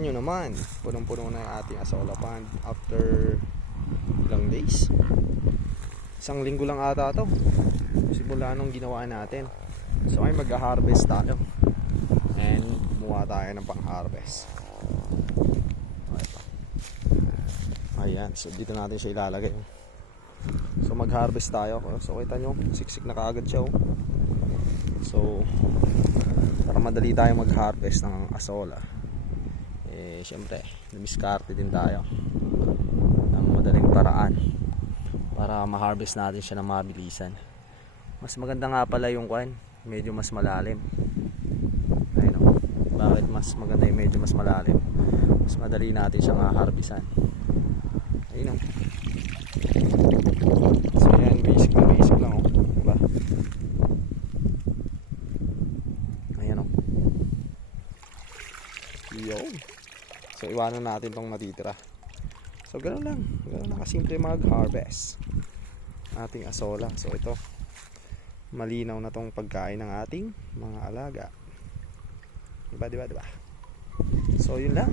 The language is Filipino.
naman, punong-puno na yung ating Asola Pond after ilang days. Isang linggo lang ata to. Simula nung ginawa natin. So ay mag-harvest tayo. And kumuha tayo ng pang-harvest. Ayan, so dito natin siya ilalagay. So mag-harvest tayo. So kita nyo, siksik na kaagad siya. oh. So para madali tayo mag-harvest ng asola. Eh syempre, namiskarte din tayo ng madaling paraan para ma-harvest natin siya ng mabilisan. Mas maganda nga pala yung kwan, medyo mas malalim. Ayun o. Bakit mas maganda yung medyo mas malalim? Mas madali natin siyang harvestan. Ayun. So yan, basic na basic lang o. Diba? Ayan o. Yun. So iwanan natin tong natitira. So ganoon lang. Ganoon lang kasimple mag-harvest. Ating asola. So ito. Malinaw na tong pagkain ng ating mga alaga. Diba, diba, diba? So yun lang.